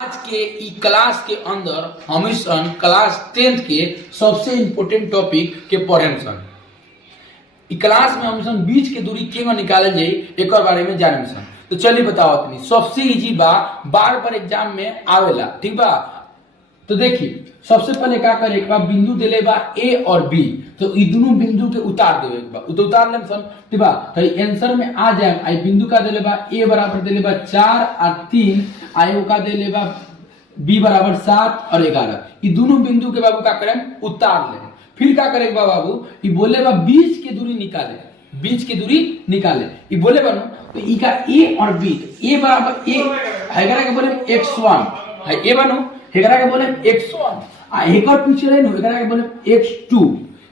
आज के ई क्लास के अंदर हम क्लास 10th के सबसे इम्पोर्टेंट टॉपिक के पढ़े सन। ई क्लास में हम बीच के दूरी केना निकाले जाए एक बारे में जाने सन। तो चलिए बताओ अपनी सबसे इजी बा, बार बार एग्जाम में आवेला, ठीक बा। तो देखिए सबसे पहले क्या करे, एक बार बिंदु दिले बा ए और बी, तो ई दोनों बिंदु के उतार देवे एक बार, तो उतार लेम सन, ठीक बा। तो आंसर में आ जाए आई बिंदु का दिले बा ए बराबर दिले बा 4 और 3, आई का दिले बा बी बराबर 7 और 11। ये दोनों बिंदु के बाबू क्या करें, उतार ले। फिर क्या करेगा बाबू, ये बोले बा बीच की दूरी निकाले, बीच की दूरी निकाले। ये बोले बा तो ई का ए और बी, ए बराबर ए हैगरा के बोले x1 है, ए बनो हेगरा के बोले x1 आ एक और पीछे रहे हेगरा के बोले x2,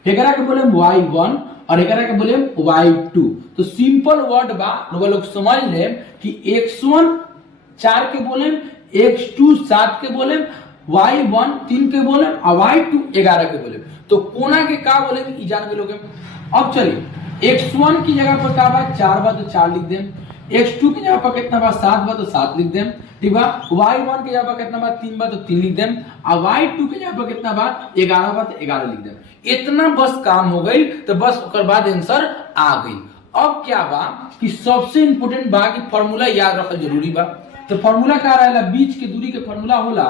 हेगरा के बोले y1 और हेगरा के बोले y2। तो सिंपल वर्ड बा, लोग समझ ले कि x1 4 के बोले, x2 7 के बोले, y1 3 के बोले और y2 11 के बोले। तो कोना के का बोले ई जान के लोग। अब चलिए x1 की जगह पर का बा 4 बा तो 4 लिख दें, x2 की जगह पर कितना बा 7 बा तो 7 लिख दें, ठीक बा। y1 की जगह पर कितना बा 3 बा तो 3 लिख दें, और y2 की जगह पर कितना बा 11 बा तो 11 लिख दें। इतना बस काम हो गई, तो बस उसके बाद आंसर आ गई। अब क्या बा कि सबसे इंपोर्टेंट बा कि फार्मूला याद रखना जरूरी बा। तो फार्मूला क्या रहेला, बीच के दूरी के फार्मूला होला,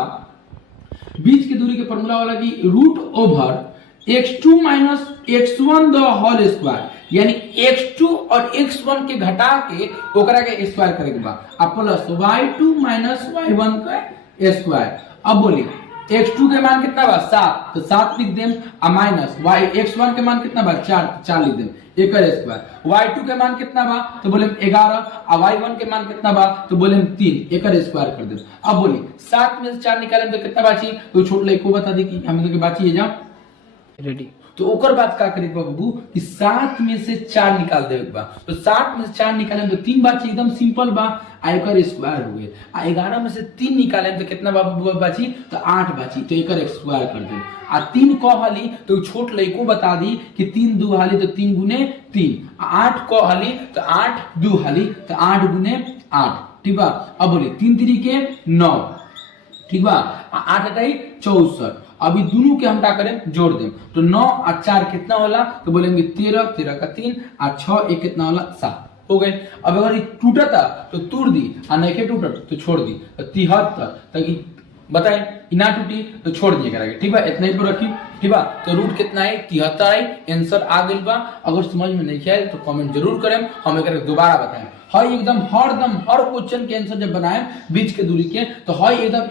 बीच की दूरी के फार्मूला होला कि root over x2 minus x1 the whole square, यानी x2 और x1 के घटा के ओकरा के स्क्वायर करे के बा, आ प्लस y2 माइनस y1 का स्क्वायर। अब बोलिए x2 के मान कितना बा 7, तो 7 लिख देम, आ माइनस x1 के मान कितना बा 4 लिख देम, एकर स्क्वायर। y2 के मान कितना बा तो बोले 11, और y1 के मान कितना बा तो बोले 3, एकर स्क्वायर कर देम। अब बोलिए 7 में से 4 निकालें तो कितना बाची, तो छोट लइको बता दे कि हम के बाची है जा रेडी। तो ओकर बाद का करे बाबू कि 7 में से 4 निकाल देवे बा, तो 7 में से 4 निकालें तो 3 बाची, एकदम सिंपल बा, एकर स्क्वायर हो गए। आ 11 में से 3 निकालें तो कितना बाबू बाची, तो 8 बाची, तो एकर स्क्वायर कर दे। आ 3 को हाली तो छोट लइको बता दी कि 3 2 हाली तो 3 गुने 3, 8 को हाली तो 8 2 हाली तो 8 गुने 8, ठीक बा। अब बोली 3 3 के 9, ठीक बा, 8 64। अभी दोनों के हम क्या करें जोड़ दें, तो 9 और 4 कितना होला, तो बोलेंगे 13, 13 का 3 और 6 एक कितना होला 7 हो गए। अब अगर ये टूटा था तो तोड़ दी, और नहीं टूटा तो छोड़ दी, तो 73 तक बताए ना टूटी तो छोड़ दिए करेंगे, ठीक बा। इतना ही पर रखी, ठीक बा। तो रूट कितना है 73 है, आंसर आ गई बा। अगर समझ में नहीं आए तो कमेंट जरूर करें, हम एक दोबारा बताएं। हर एकदम हर क्वेश्चन के आंसर जब बनाए बीच के दूरी के, तो हर एकदम